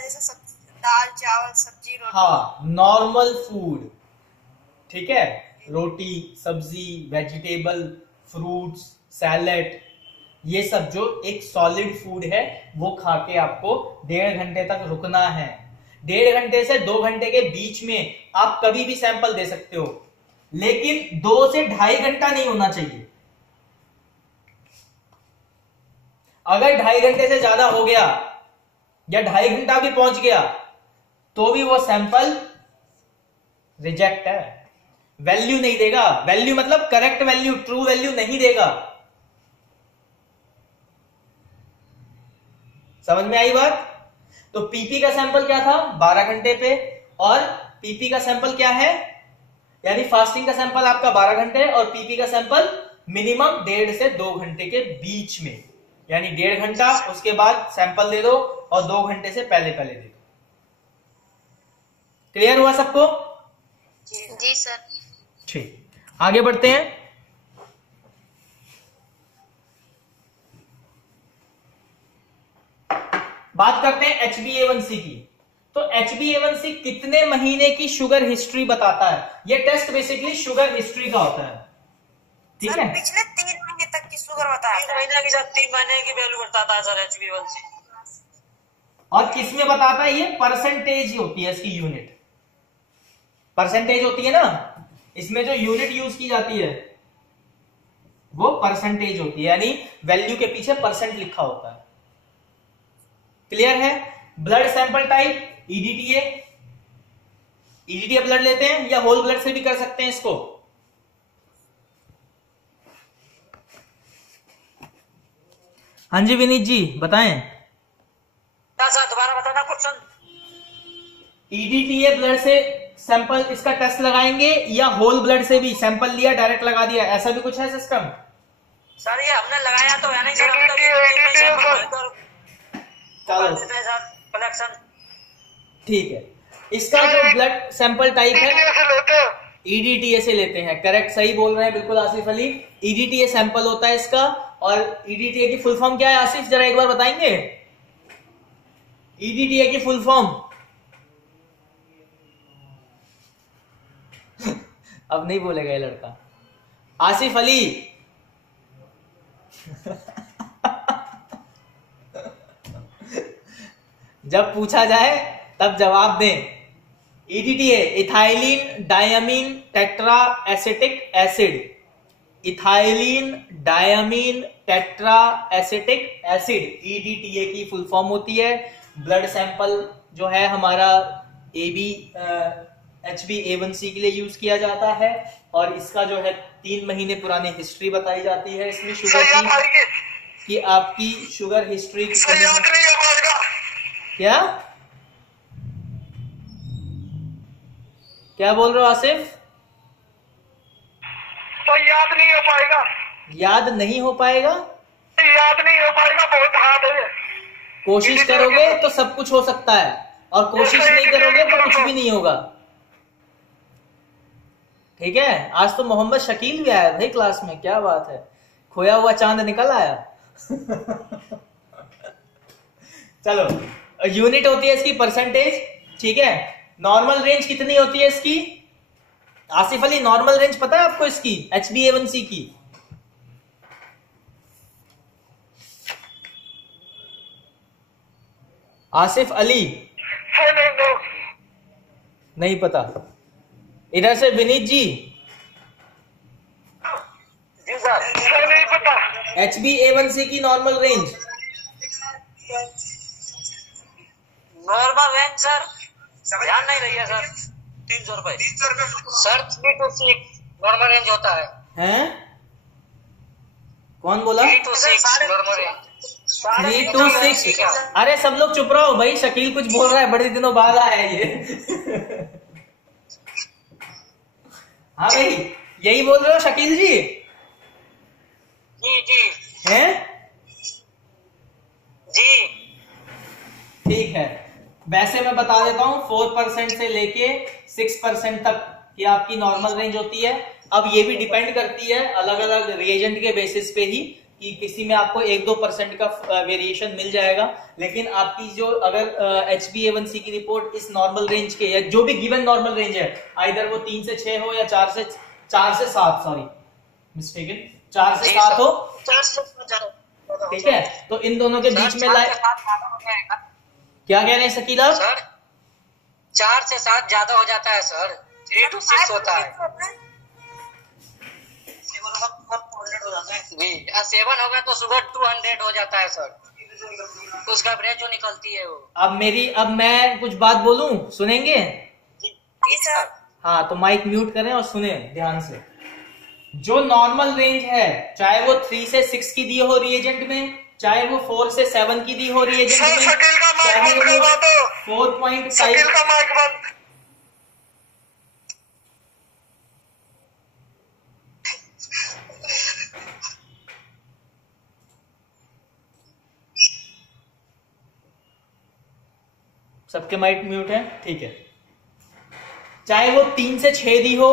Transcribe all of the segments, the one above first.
है, जैसे दाल चावल सब्जी रोटी। हाँ, नॉर्मल फूड, ठीक है, रोटी सब्जी वेजिटेबल फ्रूट्स सैलेड, ये सब जो एक सॉलिड फूड है वो खा के आपको 1.5 घंटे तक रुकना है। 1.5 घंटे से 2 घंटे के बीच में आप कभी भी सैंपल दे सकते हो, लेकिन 2 से 2.5 घंटा नहीं होना चाहिए। अगर 2.5 घंटे से ज्यादा हो गया या 2.5 घंटा भी पहुंच गया तो भी वो सैंपल रिजेक्ट है, वैल्यू नहीं देगा। वैल्यू मतलब करेक्ट वैल्यू, ट्रू वैल्यू नहीं देगा। समझ में आई बात? तो पीपी का सैंपल क्या था 12 घंटे पे, और पीपी का सैंपल क्या है, यानी फास्टिंग का सैंपल आपका 12 घंटे और पीपी का सैंपल मिनिमम 1.5 से 2 घंटे के बीच में, यानी 1.5 घंटा उसके बाद सैंपल दे दो और 2 घंटे से पहले पहले दे दो। क्लियर हुआ सबको? जी सर। ठीक, आगे बढ़ते हैं। बात करते हैं HbA1c की। तो HbA1c कितने महीने की शुगर हिस्ट्री बताता है? ये टेस्ट बेसिकली शुगर हिस्ट्री का होता है, ठीक है। पिछले 3 महीने तक की शुगर बताता है। 3 महीने की, 3 महीने की वैल्यू बताता है सर HbA1c। और किस में बताता है? ये परसेंटेज होती है इसकी, यूनिट परसेंटेज होती है ना, इसमें जो यूनिट यूज की जाती है वो परसेंटेज होती है, यानी वैल्यू के पीछे परसेंट लिखा होता है। क्लियर है? Blood sample type EDTA, EDTA blood लेते हैं या होल ब्लड से भी कर सकते हैं इसको। हाँ जी विनीत जी बताएं। सर दोबारा बताना क्वेश्चन। ईडीटीए ब्लड से सैंपल इसका टेस्ट लगाएंगे या होल ब्लड से भी सैंपल लिया डायरेक्ट लगा दिया, ऐसा भी कुछ है सिस्टम? सर ये हमने लगाया तो है नहीं सर, कलेक्शन। ठीक है, इसका जो ब्लड सैंपल टाइप है ईडीटीए से लेते हैं। करेक्ट, सही बोल रहे हैं बिल्कुल आसिफ अली, ईडीटीए सैंपल होता है इसका। और ईडीटीए की फुल फॉर्म क्या है आसिफ, जरा एक बार बताएंगे? ईडीटीए की फुल फॉर्म अब नहीं बोलेगा ये लड़का। आसिफ अली जब पूछा जाए तब जवाब दें। EDTA ethylene diamine tetra acetic acid, ethylene diamine tetra acetic acid EDTA की फुल फॉर्म होती है। ब्लड सैंपल जो है हमारा HbA1c के लिए यूज किया जाता है, और इसका जो है 3 महीने पुरानी हिस्ट्री बताई जाती है इसमें शुगर की, कि आपकी शुगर हिस्ट्री क्या क्या बोल रहे हो आसिफ? तो याद नहीं हो पाएगा। याद नहीं हो पाएगा? याद नहीं हो पाएगा, बहुत हार्ड है। कोशिश करोगे तो सब कुछ हो सकता है, और कोशिश नहीं करोगे तो कुछ भी नहीं होगा। ठीक है, आज तो मोहम्मद शकील भी आया भाई क्लास में, क्या बात है, खोया हुआ चांद निकल आया। चलो, यूनिट होती है इसकी परसेंटेज, ठीक है। नॉर्मल रेंज कितनी होती है इसकी? आसिफ अली नॉर्मल रेंज पता है आपको इसकी HbA1c की? आसिफ अली नहीं पता। इधर से विनीत जी सर नहीं पता। HbA1c की normal range? Normal range sir ध्यान नहीं रही है सर। 300 रुपए सर, 3 to 6 नॉर्मल रेंज होता है। हैं? कौन बोला? 3 to 6 नॉर्मल रेंज। 3 to 6। अरे सब लोग चुप रहो भाई, शकील कुछ बोल रहा है, बड़े दिनों बाद आया है ये। हाँ भाई यही बोल रहे हो शकील जी? जी हैं? जी ठीक है, वैसे मैं बता देता हूं 4% से लेके 6% तक की आपकी नॉर्मल रेंज होती है। अब ये भी डिपेंड करती है अलग अलग रिएजेंट के बेसिस पे ही कि किसी में आपको 1-2% का वेरिएशन मिल जाएगा, लेकिन आपकी जो अगर HbA1c की रिपोर्ट इस नॉर्मल रेंज के या जो भी गिवन नॉर्मल रेंज है, आइदर वो 3 से 6 हो या 4 से 7, सॉरी मिस्टेकन, 4 से 7 हो, 4 से 7 ठीक है। तो इन दोनों के बीच में क्या कह रहे हैं शकील आप? सर 4 से 7 ज्यादा हो जाता है सर, 3 to 6 होता है जी। 7 होगा तो शुगर 200 हो जाता है सर, तो उसका एवरेज जो निकलती है वो। अब मैं कुछ बात बोलूं, सुनेंगे? जी सर। हाँ, तो माइक म्यूट करें और सुने ध्यान से। जो नॉर्मल रेंज है, चाहे वो 3 से 6 की दी हो रिएजेंट में, चाहे वो 4 से 7 की दी हो रिएजेंट में, चाहे वो 4.5 सबके माइक म्यूट है, ठीक है। चाहे वो 3 से 6 दी हो,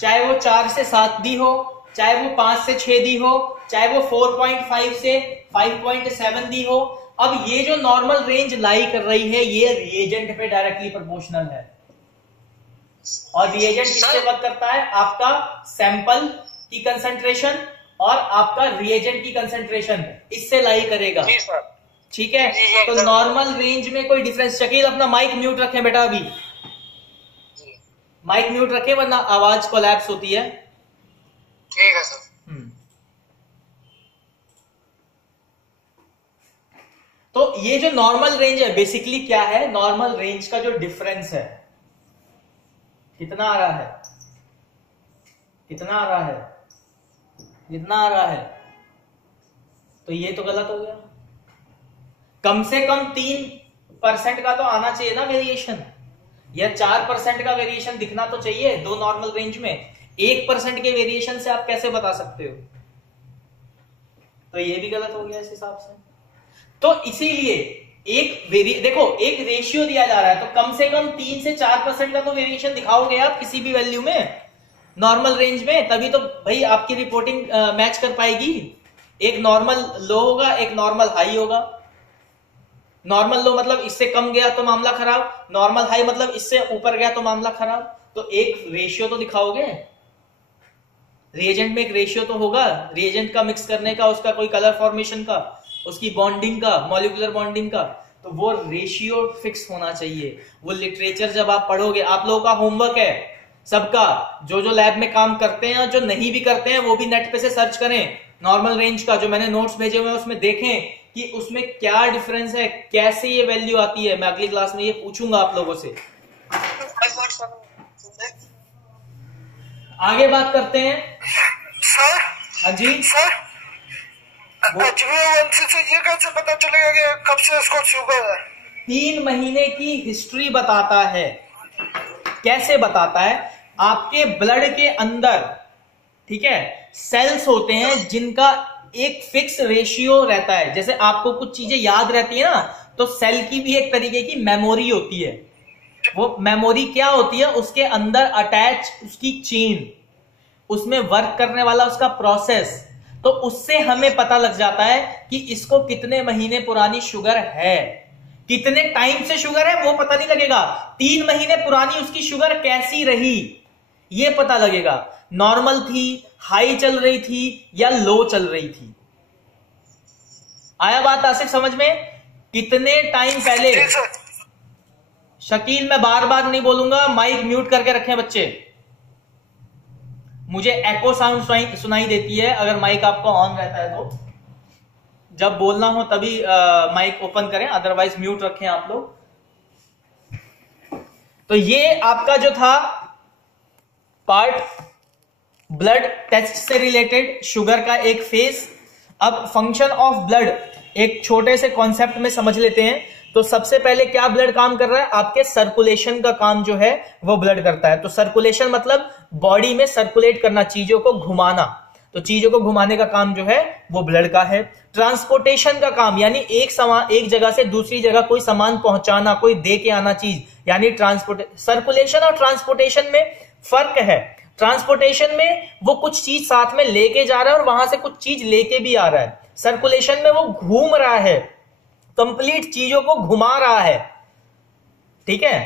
चाहे वो 4 से 7 दी हो, चाहे वो 5 से 6 दी हो, चाहे वो 4.5 से 5.7 दी हो, अब ये जो नॉर्मल रेंज लाई कर रही है ये रिएजेंट पे डायरेक्टली प्रोपोर्शनल है। और रिएजेंट किससे वर्क करता है? आपका सैंपल की कंसंट्रेशन और आपका रिएजेंट की कंसंट्रेशन, इससे लाई करेगा, ठीक है। तो नॉर्मल रेंज में कोई डिफरेंस। शकील अपना माइक म्यूट रखें बेटा, अभी माइक म्यूट रखें वरना आवाज कोलैप्स होती है। ठीक है सर। तो ये जो नॉर्मल रेंज है बेसिकली क्या है? नॉर्मल रेंज का जो डिफरेंस है, कितना आ रहा है, कितना आ रहा है, कितना आ रहा है, तो ये तो गलत हो गया। कम से कम 3% का तो आना चाहिए ना वेरिएशन, या 4% का वेरिएशन दिखना तो चाहिए दो नॉर्मल रेंज में। 1% के वेरिएशन से आप कैसे बता सकते हो? तो ये भी गलत हो गया इस हिसाब से। तो इसीलिए देखो एक रेशियो दिया जा रहा है, तो कम से कम 3 से 4% का तो वेरिएशन दिखाओगे आप किसी भी वैल्यू में नॉर्मल रेंज में, तभी तो भाई आपकी रिपोर्टिंग मैच कर पाएगी। एक नॉर्मल लो होगा, एक नॉर्मल हाई होगा। नॉर्मल लो मतलब इससे कम गया तो मामला खराब, नॉर्मल हाई मतलब इससे ऊपर गया तो मामला खराब। तो एक रेशियो तो दिखाओगे, रिएजेंट में एक रेशियो तो होगा, रिएजेंट का मिक्स करने का, उसका कोई कलर फॉर्मेशन का, उसकी बॉन्डिंग का, मॉलिक्यूलर बॉन्डिंग का, तो वो रेशियो फिक्स होना चाहिए। वो लिटरेचर जब आप पढ़ोगे, आप लोगों का होमवर्क है सबका, जो जो लैब में काम करते हैं, जो नहीं भी करते हैं वो भी नेट पे से सर्च करें नॉर्मल रेंज का, जो मैंने नोट्स भेजे हुए हैं उसमें देखें कि उसमें क्या डिफरेंस है, कैसे ये वैल्यू आती है। मैं अगली क्लास में ये पूछूंगा आप लोगों से। आगे बात करते हैं सर। हाँ जी सर HbA1c से ये कैसे पता चलेगा कि कब से इसको शुगर है? 3 महीने की हिस्ट्री बताता है। कैसे बताता है? आपके ब्लड के अंदर, ठीक है, सेल्स होते हैं जिनका एक फिक्स रेशियो रहता है। जैसे आपको कुछ चीजें याद रहती है ना, तो सेल की भी एक तरीके की मेमोरी होती है। वो मेमोरी क्या होती है? उसके अंदर अटैच उसकी चेन, उसमें वर्क करने वाला उसका प्रोसेस। तो उससे हमें पता लग जाता है कि इसको कितने महीने पुरानी शुगर है। कितने टाइम से शुगर है वो पता नहीं लगेगा, 3 महीने पुरानी उसकी शुगर कैसी रही ये पता लगेगा। नॉर्मल थी, हाई चल रही थी या लो चल रही थी। आया बात आसिफ समझ में? कितने टाइम पहले। शकील मैं बार बार नहीं बोलूंगा, माइक म्यूट करके रखें बच्चे। मुझे एको साउंड सुनाई देती है अगर माइक आपका ऑन रहता है तो। जब बोलना हो तभी माइक ओपन करें, अदरवाइज म्यूट रखें आप लोग। तो ये आपका जो था पार्ट ब्लड टेस्ट से रिलेटेड, शुगर का एक फेज। अब फंक्शन ऑफ ब्लड एक छोटे से कॉन्सेप्ट में समझ लेते हैं। तो सबसे पहले क्या ब्लड काम कर रहा है? आपके सर्कुलेशन का काम जो है वो ब्लड करता है। तो सर्कुलेशन मतलब बॉडी में सर्कुलेट करना, चीजों को घुमाना। तो चीजों को घुमाने का काम जो है वो ब्लड का है। ट्रांसपोर्टेशन का काम यानी एक जगह से दूसरी जगह कोई सामान पहुंचाना, कोई दे के आना चीज, यानी ट्रांसपोर्ट। सर्कुलेशन और ट्रांसपोर्टेशन में फर्क है। ट्रांसपोर्टेशन में वो कुछ चीज साथ में लेके जा रहा है और वहां से कुछ चीज लेके भी आ रहा है। सर्कुलेशन में वो घूम रहा है, कंप्लीट चीजों को घुमा रहा है, ठीक है,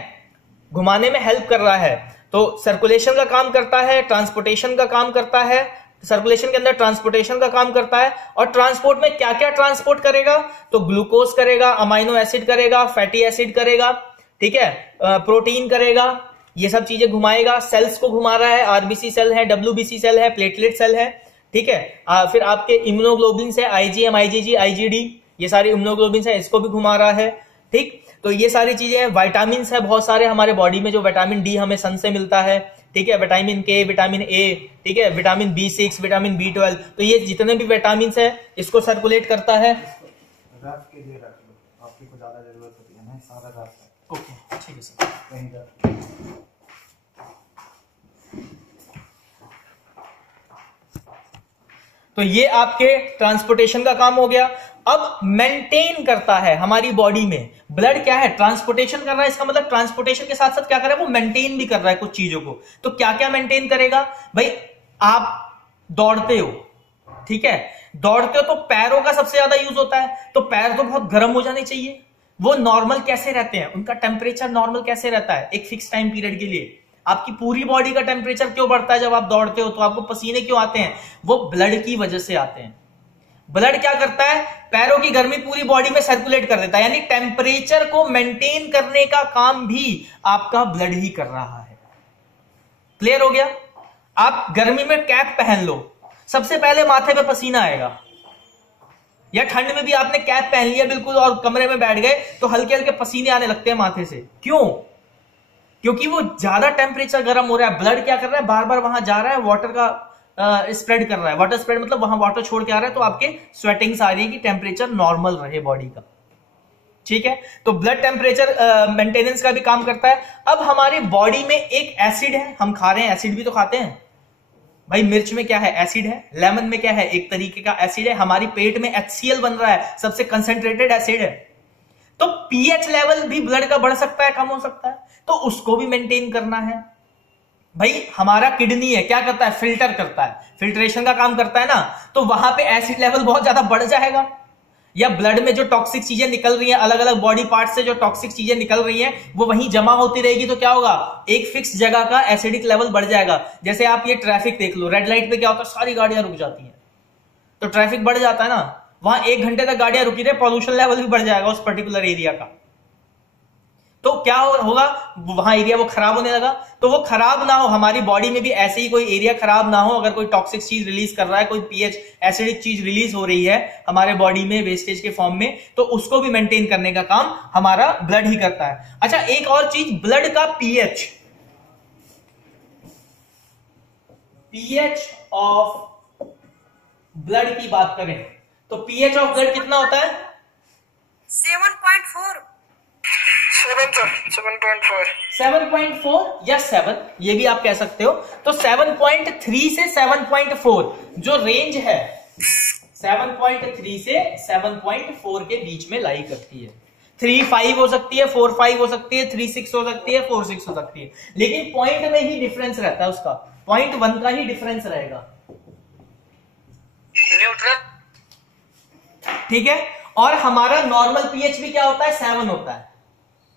घुमाने में हेल्प कर रहा है। तो सर्कुलेशन का काम करता है, ट्रांसपोर्टेशन का काम करता है, सर्कुलेशन के अंदर ट्रांसपोर्टेशन का काम करता है। और ट्रांसपोर्ट में क्या क्या ट्रांसपोर्ट करेगा, तो ग्लूकोज करेगा, अमाइनो एसिड करेगा, फैटी एसिड करेगा, ठीक है, प्रोटीन करेगा, ये सब चीजें घुमाएगा। सेल्स को घुमा रहा है, आरबीसी सेल है, डब्ल्यूबीसी सेल है, प्लेटलेट सेल है, ठीक है। फिर आपके इम्यूनोग्लोबिन है, आईजीएम, आईजीजी, आईजीडी, ये सारे इम्यूनोग्लोबिन है, इसको भी घुमा रहा है, ठीक। तो ये सारी चीजें, विटामिन है बहुत सारे हमारे बॉडी में, जो विटामिन डी हमें सन से मिलता है, ठीक है, विटामिन के, विटामिन ए, ठीक है, विटामिन B6, विटामिन B12, तो ये जितने भी विटामिन है इसको सर्कुलेट करता है। रफ के लिए रख लो, आपकी को ज्यादा जरूरत होती है ना, सारा रफ है। ओके, ठीक है सर। कहीं रख तो ये आपके ट्रांसपोर्टेशन का काम हो गया। अब मेंटेन करता है हमारी बॉडी में। ब्लड क्या है, ट्रांसपोर्टेशन कर रहा है, इसका मतलब ट्रांसपोर्टेशन के साथ साथ क्या कर रहा है, वो मेंटेन भी कर रहा है कुछ चीजों को। तो क्या क्या मेंटेन करेगा भाई, आप दौड़ते हो, ठीक है, दौड़ते हो तो पैरों का सबसे ज्यादा यूज होता है, तो पैर तो बहुत गर्म हो जाने चाहिए। वो नॉर्मल कैसे रहते हैं, उनका टेम्परेचर नॉर्मल कैसे रहता है एक फिक्स टाइम पीरियड के लिए। आपकी पूरी बॉडी का टेम्परेचर क्यों बढ़ता है जब आप दौड़ते हो, तो आपको पसीने क्यों आते हैं, वो ब्लड की वजह से आते हैं। ब्लड क्या करता है, पैरों की गर्मी पूरी बॉडी में सर्कुलेट कर देता है, यानी टेम्परेचर को मेंटेन करने का काम भी आपका ब्लड ही कर रहा है। क्लियर हो गया। आप गर्मी में कैप पहन लो, सबसे पहले माथे पे पसीना आएगा, या ठंड में भी आपने कैप पहन लिया बिल्कुल और कमरे में बैठ गए तो हल्के हल्के पसीने आने लगते हैं माथे से। क्यों, क्योंकि वो ज्यादा टेम्परेचर गर्म हो रहा है। ब्लड क्या कर रहा है, बार बार वहां जा रहा है, वाटर का स्प्रेड कर रहा है। वाटर स्प्रेड मतलब वहां वाटर छोड़ के आ रहा है, तो आपके स्वेटिंग्स आ रही है कि टेम्परेचर नॉर्मल रहे बॉडी का, ठीक है। तो ब्लड टेम्परेचर मेंटेनेंस का भी काम करता है। अब हमारी बॉडी में एक एसिड है, हम खा रहे हैं, एसिड भी तो खाते हैं भाई। मिर्च में क्या है, एसिड है। लेमन में क्या है, एक तरीके का एसिड है। हमारी पेट में HCl बन रहा है, सबसे कंसेंट्रेटेड एसिड है। तो पीएच लेवल भी ब्लड का बढ़ सकता है, कम हो सकता है, तो उसको भी मेंटेन करना है भाई। हमारा किडनी है, क्या करता है, फिल्टर करता है, फिल्ट्रेशन का काम करता है ना, तो वहां पे एसिड लेवल बहुत ज्यादा बढ़ जाएगा। या ब्लड में जो टॉक्सिक चीजें निकल रही हैं, अलग अलग बॉडी पार्ट से जो टॉक्सिक चीजें निकल रही हैं, वो वहीं जमा होती रहेगी, तो क्या होगा, एक फिक्स जगह का एसिडिक लेवल बढ़ जाएगा। जैसे आप ये ट्रैफिक देख लो, रेड लाइट पे क्या होता है, सारी गाड़ियां रुक जाती हैं, तो ट्रैफिक बढ़ जाता है ना, वहां 1 घंटे तक गाड़ियां रुकी रहे, पॉल्यूशन लेवल भी बढ़ जाएगा उस पर्टिकुलर एरिया का। तो क्या होगा, वहां एरिया वो खराब होने लगा। तो वो खराब ना हो, हमारी बॉडी में भी ऐसे ही कोई एरिया खराब ना हो। अगर कोई टॉक्सिक चीज रिलीज कर रहा है, कोई पीएच एसिडिक चीज रिलीज हो रही है हमारे बॉडी में वेस्टेज के फॉर्म में, तो उसको भी मेंटेन करने का काम हमारा ब्लड ही करता है। अच्छा, एक और चीज, ब्लड का पीएच, पीएच ऑफ ब्लड की बात करें तो पीएच ऑफ ब्लड कितना होता है, 7.4 7.4 या 7, ये भी आप कह सकते हो। तो 7.3 से 7.4 जो रेंज है, 7.3 से 7.4 के बीच में लाई करती है। 3.5 हो सकती है, 4.5 हो सकती है, 3.6 हो सकती है, 4.6 हो सकती है, लेकिन पॉइंट में ही डिफरेंस रहता है उसका, 0.1 का ही डिफरेंस रहेगा, न्यूट्रल, ठीक है। और हमारा नॉर्मल पीएच भी क्या होता है, 7 होता है,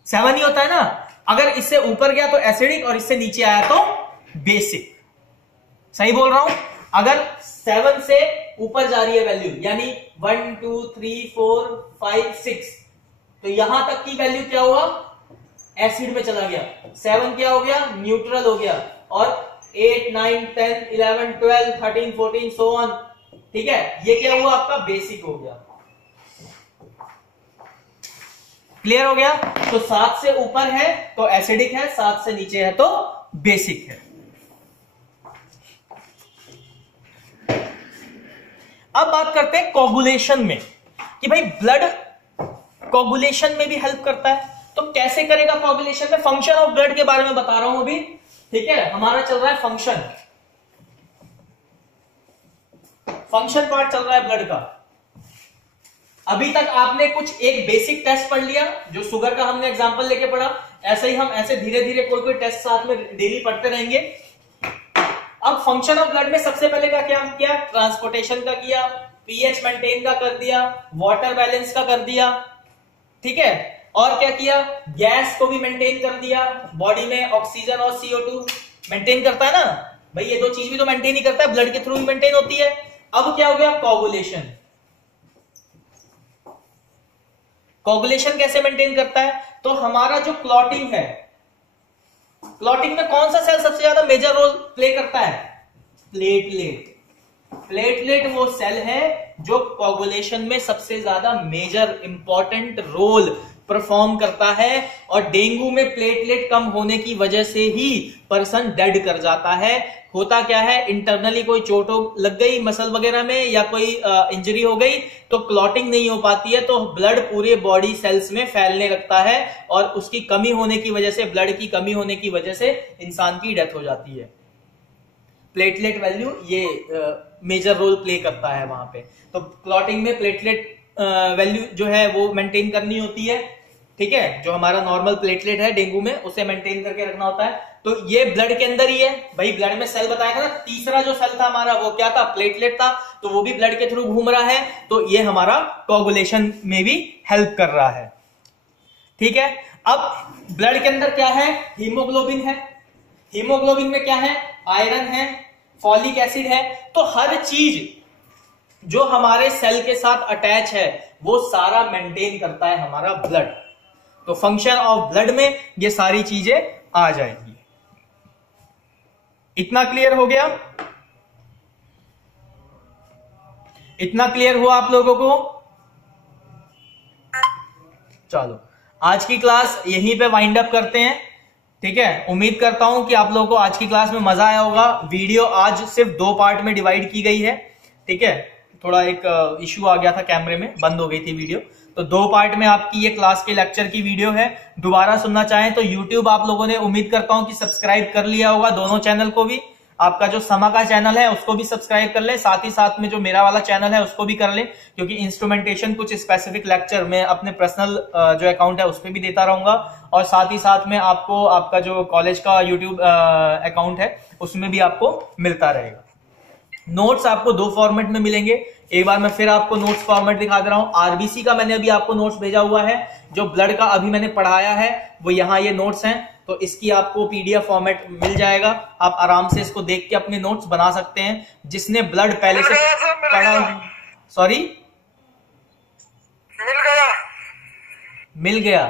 7 ही होता है ना। अगर इससे ऊपर गया तो एसिडिक और इससे नीचे आया तो बेसिक। सही बोल रहा हूं, अगर 7 से ऊपर जा रही है वैल्यू, यानी 1 2 3 4 5 6, तो यहां तक की वैल्यू क्या हुआ, एसिड में चला गया। 7 क्या हो गया, न्यूट्रल हो गया। और 8 9 10 11 12 13 14 सो ऑन, ठीक है, ये क्या हुआ, आपका बेसिक हो गया। क्लियर हो गया। तो 7 से ऊपर है तो एसिडिक है, 7 से नीचे है तो बेसिक है। अब बात करते हैं कोगुलेशन में, कि भाई ब्लड कोगुलेशन में भी हेल्प करता है। तो कैसे करेगा कोगुलेशन में, फंक्शन ऑफ ब्लड के बारे में बता रहा हूं अभी, ठीक है। हमारा चल रहा है फंक्शन पार्ट चल रहा है ब्लड का। अभी तक आपने कुछ एक बेसिक टेस्ट पढ़ लिया, जो शुगर का हमने एग्जांपल लेके पढ़ा, ऐसे ही हम ऐसे धीरे धीरे कोई टेस्ट साथ में डेली पढ़ते रहेंगे। अब फंक्शन ऑफ ब्लड में सबसे पहले क्या क्या किया, ट्रांसपोर्टेशन का किया, पीएच मेंटेन का कर दिया, वाटर बैलेंस का कर दिया, ठीक है, और क्या किया, गैस को भी मेंटेन कर दिया, बॉडी में ऑक्सीजन और CO2 मेंटेन करता है ना भाई, ये दो चीज भी तो मेंटेन ही करता है, ब्लड के थ्रू ही मेंटेन होती है। अब क्या हो गया, कोगुलेशन। कोगुलेशन कैसे मेंटेन करता है, तो हमारा जो क्लॉटिंग है, क्लॉटिंग में कौन सा सेल सबसे ज्यादा मेजर रोल प्ले करता है, प्लेटलेट। प्लेटलेट वो सेल है जो कोगुलेशन में सबसे ज्यादा मेजर इंपॉर्टेंट रोल परफॉर्म करता है, और डेंगू में प्लेटलेट कम होने की वजह से ही पर्सन डेड कर जाता है। होता क्या है, इंटरनली कोई चोट लग गई मसल वगैरह में या कोई इंजरी हो गई तो क्लॉटिंग नहीं हो पाती है, तो ब्लड पूरे बॉडी सेल्स में फैलने लगता है, और उसकी कमी होने की वजह से, ब्लड की कमी होने की वजह से इंसान की डेथ हो जाती है। प्लेटलेट वैल्यू ये मेजर रोल प्ले करता है वहां पे। तो क्लॉटिंग में प्लेटलेट वैल्यू जो है वो मेंटेन करनी होती है, ठीक है, जो हमारा नॉर्मल प्लेटलेट है डेंगू में उसे मेंटेन करके रखना होता है। तो ये ब्लड के अंदर ही है भाई, ब्लड में सेल बताया था ना, तीसरा जो सेल था हमारा वो क्या था, प्लेटलेट था, तो वो भी ब्लड के थ्रू घूम रहा है, तो ये हमारा कोगुलेशन में भी हेल्प कर रहा है, ठीक है। अब ब्लड के अंदर क्या है, हीमोग्लोबिन है, हीमोग्लोबिन में क्या है, आयरन है, फॉलिक एसिड है, तो हर चीज जो हमारे सेल के साथ अटैच है वो सारा मेंटेन करता है हमारा ब्लड। तो फंक्शन ऑफ ब्लड में ये सारी चीजें आ जाएंगी। इतना क्लियर हो गया, इतना क्लियर हुआ आप लोगों को? चलो आज की क्लास यहीं पे वाइंड अप करते हैं, ठीक है। उम्मीद करता हूं कि आप लोगों को आज की क्लास में मजा आया होगा। वीडियो आज सिर्फ 2 पार्ट में डिवाइड की गई है, ठीक है, थोड़ा एक इश्यू आ गया था, कैमरे में बंद हो गई थी वीडियो, तो 2 पार्ट में आपकी ये क्लास के लेक्चर की वीडियो है। दोबारा सुनना चाहें तो यूट्यूब आप लोगों ने उम्मीद करता हूं कि सब्सक्राइब कर लिया होगा, दोनों चैनल को भी। आपका जो समा का चैनल है उसको भी सब्सक्राइब कर ले, साथ ही साथ में जो मेरा वाला चैनल है उसको भी कर ले, क्योंकि इंस्ट्रूमेंटेशन कुछ स्पेसिफिक लेक्चर में अपने पर्सनल जो अकाउंट है उस पर भी देता रहूंगा, और साथ ही साथ में आपको आपका जो कॉलेज का यूट्यूब अकाउंट है उसमें भी आपको मिलता रहेगा। नोट्स आपको 2 फॉर्मेट में मिलेंगे। एक बार मैं फिर आपको नोट्स फॉर्मेट दिखा दे रहा हूं। आरबीसी का मैंने अभी आपको नोट्स भेजा हुआ है, जो ब्लड का अभी मैंने पढ़ाया है वो यहाँ ये नोट्स हैं, तो इसकी आपको पीडीएफ फॉर्मेट मिल जाएगा। आप आराम से इसको देख के अपने नोट्स बना सकते हैं। जिसने ब्लड पहले से पढ़ा, सॉरी मिल गया,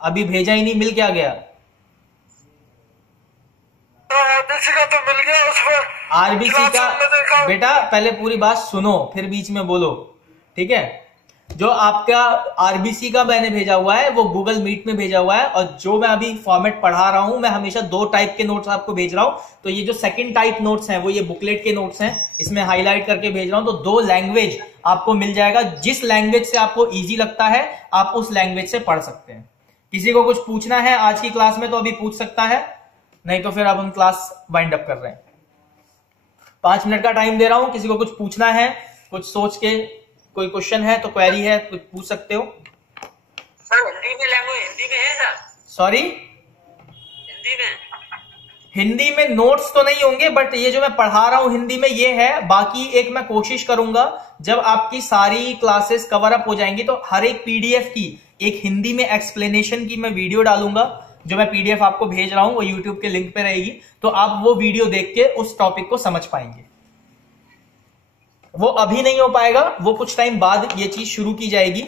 अभी भेजा ही नहीं, मिल क्या गया? आरबीसी का तो मिल गया, उसमें आरबीसी का बेटा पहले पूरी बात सुनो फिर बीच में बोलो, ठीक है। जो आपका आरबीसी का मैंने भेजा हुआ है वो गूगल मीट में भेजा हुआ है, और जो मैं अभी फॉर्मेट पढ़ा रहा हूं मैं हमेशा 2 टाइप के नोट्स आपको भेज रहा हूं। तो ये जो सेकंड टाइप नोट्स हैं वो ये बुकलेट के नोट्स हैं, इसमें हाईलाइट करके भेज रहा हूं। तो 2 लैंग्वेज आपको मिल जाएगा, जिस लैंग्वेज से आपको ईजी लगता है आप उस लैंग्वेज से पढ़ सकते हैं। किसी को कुछ पूछना है आज की क्लास में तो अभी पूछ सकता है, नहीं तो फिर अब हम क्लास वाइंड अप कर रहे हैं। 5 मिनट का टाइम दे रहा हूं, किसी को कुछ पूछना है, कुछ सोच के कोई क्वेश्चन है तो क्वेरी है कुछ पूछ सकते हो। सर हिंदी में लैंग्वेज हिंदी में है सर? सॉरी हिंदी में नोट्स तो नहीं होंगे, बट ये जो मैं पढ़ा रहा हूं हिंदी में ये है। बाकी एक मैं कोशिश करूंगा जब आपकी सारी क्लासेस कवर अप हो जाएंगी तो हर एक पीडीएफ की एक हिंदी में एक्सप्लेनेशन की मैं वीडियो डालूंगा। जो मैं पीडीएफ आपको भेज रहा हूं वो यूट्यूब के लिंक पे रहेगी, तो आप वो वीडियो देख के उस टॉपिक को समझ पाएंगे। वो अभी नहीं हो पाएगा, वो कुछ टाइम बाद ये चीज शुरू की जाएगी,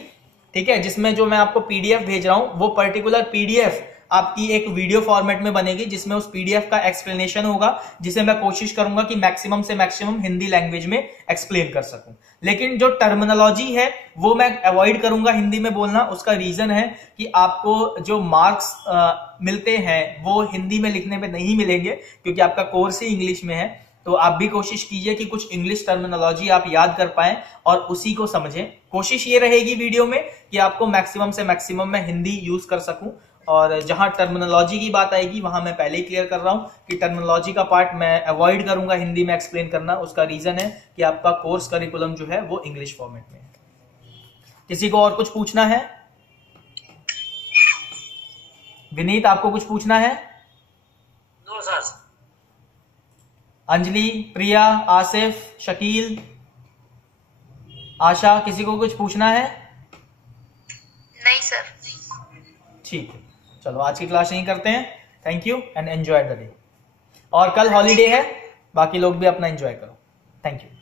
ठीक है। जिसमें जो मैं आपको पीडीएफ भेज रहा हूं वो पर्टिकुलर पीडीएफ आपकी एक वीडियो फॉर्मेट में बनेगी, जिसमें उस पीडीएफ का एक्सप्लेनेशन होगा, जिसे मैं कोशिश करूंगा कि मैक्सिमम से मैक्सिमम हिंदी लैंग्वेज में एक्सप्लेन कर सकूं। लेकिन जो टर्मिनोलॉजी है वो मैं अवॉइड करूंगा हिंदी में बोलना। उसका रीजन है कि आपको जो मार्क्स मिलते हैं वो हिंदी में लिखने पे नहीं मिलेंगे, क्योंकि आपका कोर्स ही इंग्लिश में है। तो आप भी कोशिश कीजिए कि कुछ इंग्लिश टर्मिनोलॉजी आप याद कर पाएं और उसी को समझें। कोशिश ये रहेगी वीडियो में कि आपको मैक्सिमम से मैक्सिमम मैं हिंदी यूज कर सकूं, और जहां टर्मिनोलॉजी की बात आएगी वहां मैं पहले ही क्लियर कर रहा हूं कि टर्मिनोलॉजी का पार्ट मैं अवॉइड करूंगा हिंदी में एक्सप्लेन करना। उसका रीजन है कि आपका कोर्स करिकुलम जो है वो इंग्लिश फॉर्मेट में है। किसी को और कुछ पूछना है? विनीत आपको कुछ पूछना है? No sir. अंजलि, प्रिया, आसिफ, शकील, आशा, किसी को कुछ पूछना है? नहीं सर। ठीक है, चलो आज की क्लास यहीं करते हैं। Thank you and enjoy the day. और कल हॉलीडे है, बाकी लोग भी अपना एंजॉय करो। Thank you.